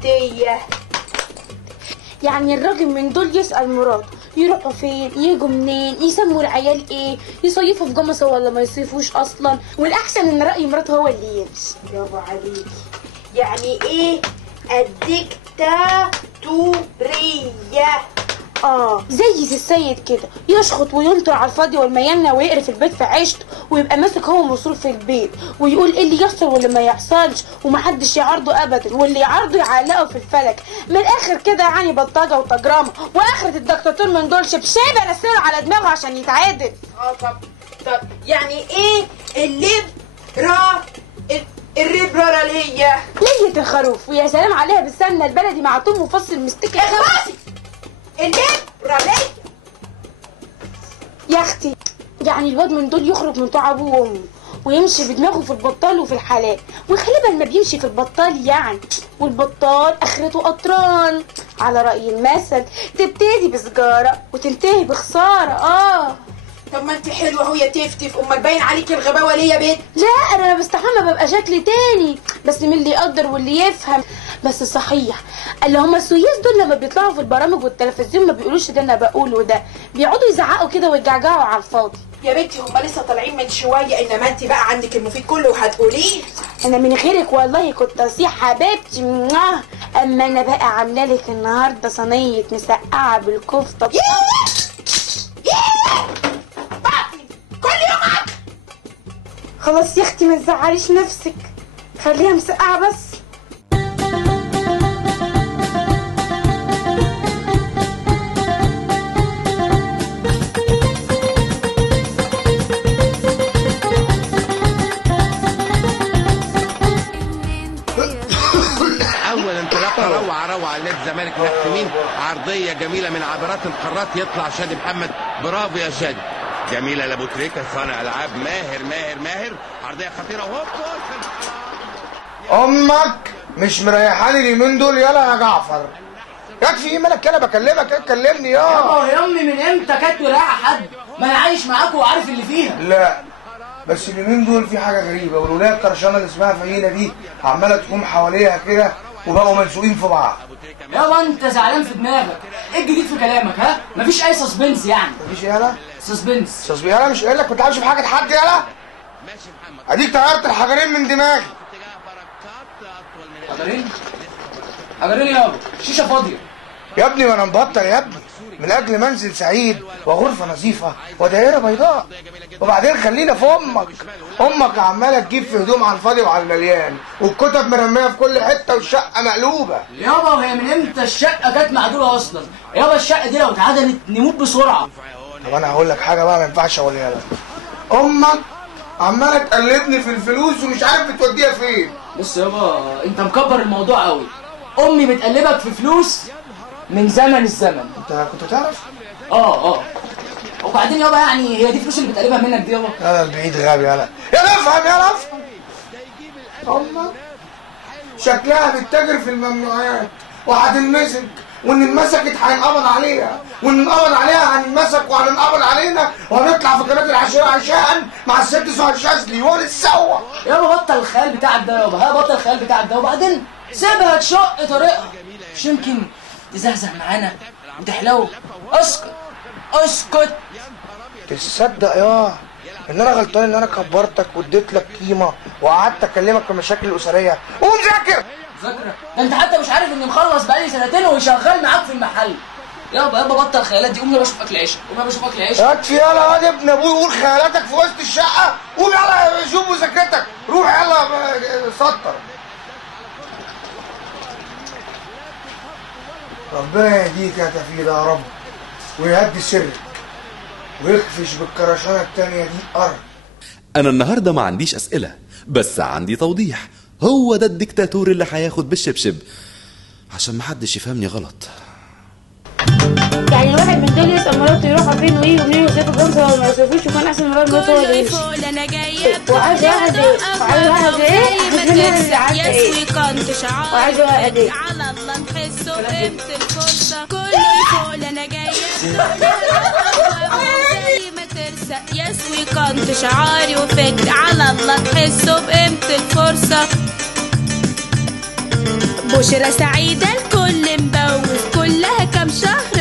بنوتية. يعني الراجل من دول يسأل مراته يروحوا فين، يجوا منين، يسموا العيال ايه، يصيفوا في جمصة ولا ما يصيفوش اصلا، والاحسن ان رأي مراته هو اللي يمشي. برافو عليكي. يعني ايه الديكتاتورية؟ زي السيد كده يشخط وينطر على الفاضي والميمنة ويقرف البيت في عيشته، ويبقى ماسك هو مصروف في البيت، ويقول ايه اللي يحصل واللي ما يحصلش، ومحدش يعارضه ابدا، واللي يعارضه يعلقه في الفلك. من الاخر كده يعني بلطجه وتجرمه، واخرة الدكتاتور من دول شبشابه نسله على دماغه عشان يتعادل. طب يعني ايه الريبرالية؟ لية الخروف، ويا سلام عليها بالسمنه البلدي مع توم وفص المستكه. اخلصي. الليبرالية يا اختي، يعني الواد من دول يخرج من طوع ابوه وامه ويمشي بدماغه في البطال وفي الحلال، وغالبا ما بيمشي في البطال يعني، والبطال اخرته قطران على رأي المثل، تبتدي بسجارة وتنتهي بخسارة. طب ما انت حلوه اهو يا تفتف، امال باين عليكي الغباوه ليه يا بنت؟ لا انا بستحمى ببقى شكلي تاني، بس من اللي يقدر واللي يفهم. بس صحيح اللي هم السويس دول لما بيطلعوا في البرامج والتلفزيون ما بيقولوش ده انا بقوله ده، بيقعدوا يزعقوا كده ويجعجعوا على الفاضي. يا بنتي هم لسه طالعين من شويه، انما انت بقى عندك المفيد كله وهتقوليه. انا من غيرك والله كنت اصيح حبيبتي. اما انا بقى عامله لك النهارده صينيه مسقعه بالكفته. كل يوم خلاص يا اختي ما تزعليش نفسك، خليها مسقعه بس. اول انطلاقه روعه لنادي الزمالك ناحيه يمين، عرضيه جميله من عبرات القارات، يطلع شادي محمد. برافو يا شادي. جميله لابو تريكه صانع العاب ماهر، عرضيه خطيره وهوب. امك مش مريحاني اليومين دول يلا يا جعفر. يكفي ايه مالك؟ انا بكلمك كلمني يابا يا امي من امتى كانت ورايحه حد؟ ما انا عايش معاكم وعارف اللي فيها. لا بس اليومين دول في حاجه غريبه، والولايه القرشانه اللي اسمها فهينه دي عماله تقوم حواليها كده وبقوا ملزوقين في بعض. يابا انت زعلان في دماغك، ايه الجديد في كلامك؟ ها مفيش اي سسبنس يعني؟ مفيش يالا سسبنس يالا، مش قايل لك ما تلعبش في حاجه حد يالا؟ اديك طيرت الحجرين من دماغي. حجرين يابا، شيشه فاضيه يا ابني وانا مبطل يا ابني من اجل منزل سعيد وغرفه نظيفه ودائره بيضاء. وبعدين خلينا في امك عماله تجيب في هدوم على الفاضي وعلى المليان، والكتب مرميه في كل حته والشقه مقلوبه. يابا وهي من امتى الشقه كانت معدوله اصلا؟ يابا الشقه دي لو اتعدلت نموت بسرعه. طب انا هقول لك حاجه بقى ما ينفعش اقولها لك. امك عماله تقلدني في الفلوس ومش عارف بتوديها فين. بص يابا انت مكبر الموضوع قوي. امي بتقلبك في فلوس من زمن الزمن. انت كنت تعرف؟ وبعدين يابا يعني هي دي فلوس اللي بتقلبها منك دي يابا؟ يلا البعيد غبي يلا افهم. امك شكلها بتتاجر في الممنوعات وهتنمسك، وان اتمسكت هينقبض عليها، وان انقبض عليها هنمسك وهننقبض علينا وهنطلع في قناه العشاء عشان مع الست سهى الشاذلي ونتسوق. يابا بطل الخيال بتاعك ده يابا، بطل الخيال بتاعك ده، وبعدين سيبها تشق طريقها، مش يمكن تزهزه معانا وتحلو. اسكت. تصدق ان انا غلطان ان انا كبرتك واديت لك قيمه وقعدت اكلمك في المشاكل الاسريه. قوم ذاكر. ده انت حتى مش عارف اني مخلص بقالي سنتين وشغال معاك في المحل. يابا بطل خيالات دي. قوم يابا اشوف اكل عيشك، يكفي يلا واد ابن ابوي قول خيالاتك في وسط الشقه. قوم يلا شوف مذاكرتك، روح يلا سطر. ربنا يهديك يا تفيد يا رب ويهدي سرك ويخفش بالكرشانه التانيه دي ارض. انا النهارده ما عنديش اسئله بس عندي توضيح. هو ده الدكتاتور اللي هياخد بالشبشب عشان محدش يفهمني غلط. يعني الواحد من دول يسأل مراته يروحوا فين ويجوا منين ويسافروا جنسة ولا ما يسافروش، وكان احسن من غير مراته هو اللي يمشي. وعايز واحد ايه؟ وعايز واحد ايه؟ على الله نحسه بقيمة الفرصة. كله يفوق انا جاية زي ما ترسق يسوي كنت شعاري وفكري. على الله نحسه بقيمة الفرصة. بشرى سعيدة الكل مبوس، كلها كام شهر